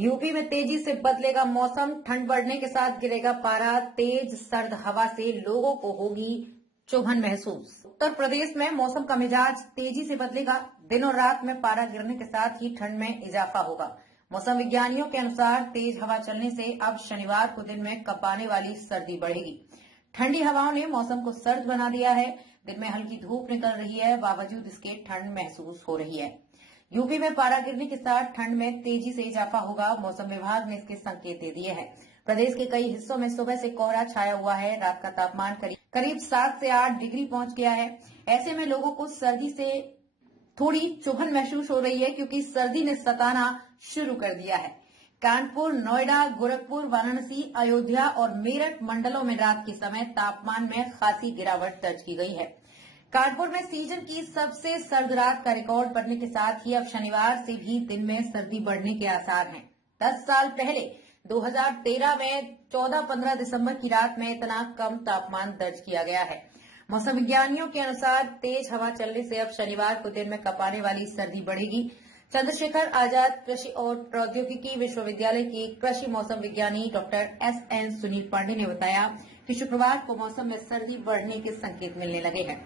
UP में तेजी से बदलेगा मौसम, ठंड बढ़ने के साथ गिरेगा पारा, तेज सर्द हवा से लोगों को होगी चुभन महसूस। उत्तर प्रदेश में मौसम का मिजाज तेजी से बदलेगा। दिन और रात में पारा गिरने के साथ ही ठंड में इजाफा होगा। मौसम विज्ञानियों के अनुसार तेज हवा चलने से अब शनिवार को दिन में कपाने वाली सर्दी बढ़ेगी। ठंडी हवाओं ने मौसम को सर्द बना दिया है। दिन में हल्की धूप निकल रही है, बावजूद इसके ठंड महसूस हो रही है। यूपी में पारा गिरने के साथ ठंड में तेजी से इजाफा होगा। मौसम विभाग ने इसके संकेत दे दिए हैं। प्रदेश के कई हिस्सों में सुबह से कोहरा छाया हुआ है। रात का तापमान करीब 7 से 8 डिग्री पहुंच गया है। ऐसे में लोगों को सर्दी से थोड़ी चुभन महसूस हो रही है, क्योंकि सर्दी ने सताना शुरू कर दिया है। कानपुर, नोएडा, गोरखपुर, वाराणसी, अयोध्या और मेरठ मंडलों में रात के समय तापमान में खासी गिरावट दर्ज की गई है। कानपुर में सीजन की सबसे सर्द रात का रिकॉर्ड बनने के साथ ही अब शनिवार से भी दिन में सर्दी बढ़ने के आसार हैं। 10 साल पहले 2013 में 14-15 दिसंबर की रात में इतना कम तापमान दर्ज किया गया है। मौसम विज्ञानियों के अनुसार तेज हवा चलने से अब शनिवार को दिन में कपाने वाली सर्दी बढ़ेगी। चंद्रशेखर आजाद कृषि और प्रौद्योगिकी विश्वविद्यालय के कृषि मौसम विज्ञानी डॉक्टर SN सुनील पांडे ने बताया कि शुक्रवार को मौसम में सर्दी बढ़ने के संकेत मिलने लगे हैं।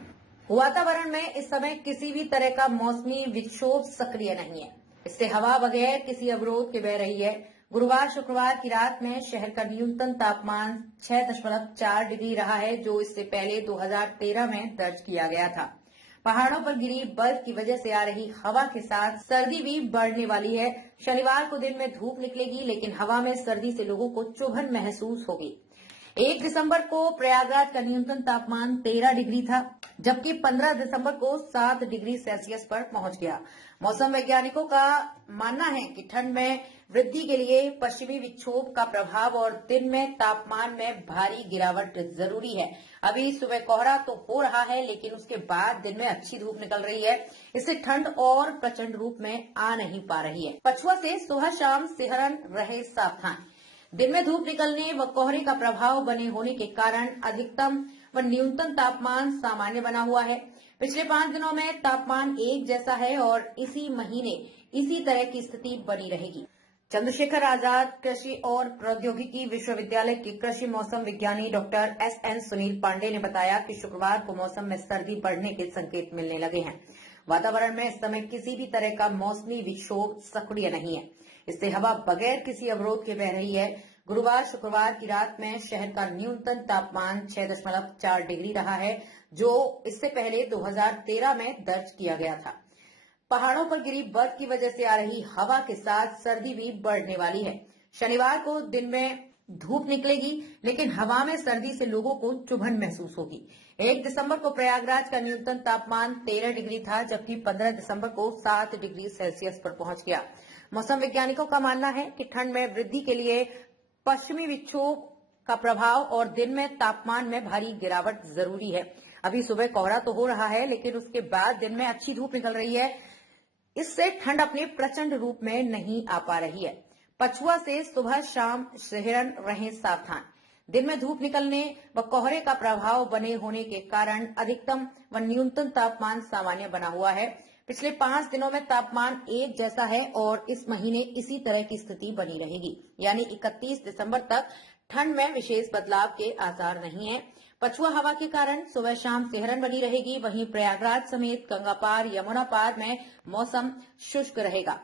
वातावरण में इस समय किसी भी तरह का मौसमी विक्षोभ सक्रिय नहीं है। इससे हवा बगैर किसी अवरोध के बह रही है। गुरुवार शुक्रवार की रात में शहर का न्यूनतम तापमान 6.4 डिग्री रहा है, जो इससे पहले 2013 में दर्ज किया गया था। पहाड़ों पर गिरी बर्फ की वजह से आ रही हवा के साथ सर्दी भी बढ़ने वाली है। शनिवार को दिन में धूप निकलेगी, लेकिन हवा में सर्दी से लोगों को चुभन महसूस होगी। 1 दिसंबर को प्रयागराज का न्यूनतम तापमान 13 डिग्री था, जबकि 15 दिसंबर को 7 डिग्री सेल्सियस पर पहुंच गया। मौसम वैज्ञानिकों का मानना है कि ठंड में वृद्धि के लिए पश्चिमी विक्षोभ का प्रभाव और दिन में तापमान में भारी गिरावट जरूरी है। अभी सुबह कोहरा तो हो रहा है, लेकिन उसके बाद दिन में अच्छी धूप निकल रही है। इससे ठंड और प्रचंड रूप में आ नहीं पा रही है। पछुआ से सुबह शाम सिहरन, रहे सावधान। दिन में धूप निकलने व कोहरे का प्रभाव बने होने के कारण अधिकतम व न्यूनतम तापमान सामान्य बना हुआ है। पिछले 5 दिनों में तापमान एक जैसा है और इसी महीने इसी तरह की स्थिति बनी रहेगी। चंद्रशेखर आजाद कृषि और प्रौद्योगिकी विश्वविद्यालय के कृषि मौसम विज्ञानी डॉक्टर SN सुनील पांडे ने बताया कि शुक्रवार को मौसम में सर्दी बढ़ने के संकेत मिलने लगे हैं। वातावरण में इस समय किसी भी तरह का मौसमी विक्षोभ सक्रिय नहीं है। इससे हवा बगैर किसी अवरोध के बह रही है। गुरुवार शुक्रवार की रात में शहर का न्यूनतम तापमान 6.4 डिग्री रहा है, जो इससे पहले 2013 में दर्ज किया गया था। पहाड़ों पर गिरी बर्फ की वजह से आ रही हवा के साथ सर्दी भी बढ़ने वाली है। शनिवार को दिन में धूप निकलेगी, लेकिन हवा में सर्दी से लोगों को चुभन महसूस होगी। 1 दिसंबर को प्रयागराज का न्यूनतम तापमान 13 डिग्री था, जबकि 15 दिसंबर को 7 डिग्री सेल्सियस पर पहुंच गया। मौसम वैज्ञानिकों का मानना है कि ठंड में वृद्धि के लिए पश्चिमी विक्षोभ का प्रभाव और दिन में तापमान में भारी गिरावट जरूरी है। अभी सुबह कोहरा तो हो रहा है, लेकिन उसके बाद दिन में अच्छी धूप निकल रही है। इससे ठंड अपने प्रचंड रूप में नहीं आ पा रही है। पछुआ से सुबह शाम सिहरन, रहें सावधान। दिन में धूप निकलने व कोहरे का प्रभाव बने होने के कारण अधिकतम व न्यूनतम तापमान सामान्य बना हुआ है। पिछले 5 दिनों में तापमान एक जैसा है और इस महीने इसी तरह की स्थिति बनी रहेगी, यानी 31 दिसंबर तक ठंड में विशेष बदलाव के आसार नहीं है। पछुआ हवा के कारण सुबह शाम सिहरन बनी रहेगी। वहीं प्रयागराज समेत गंगा पार, यमुना पार में मौसम शुष्क रहेगा।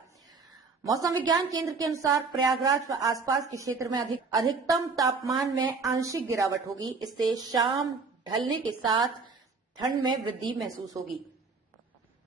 मौसम विज्ञान केंद्र के अनुसार प्रयागराज व आसपास के क्षेत्र में अधिकतम तापमान में आंशिक गिरावट होगी। इससे शाम ढलने के साथ ठंड में वृद्धि महसूस होगी।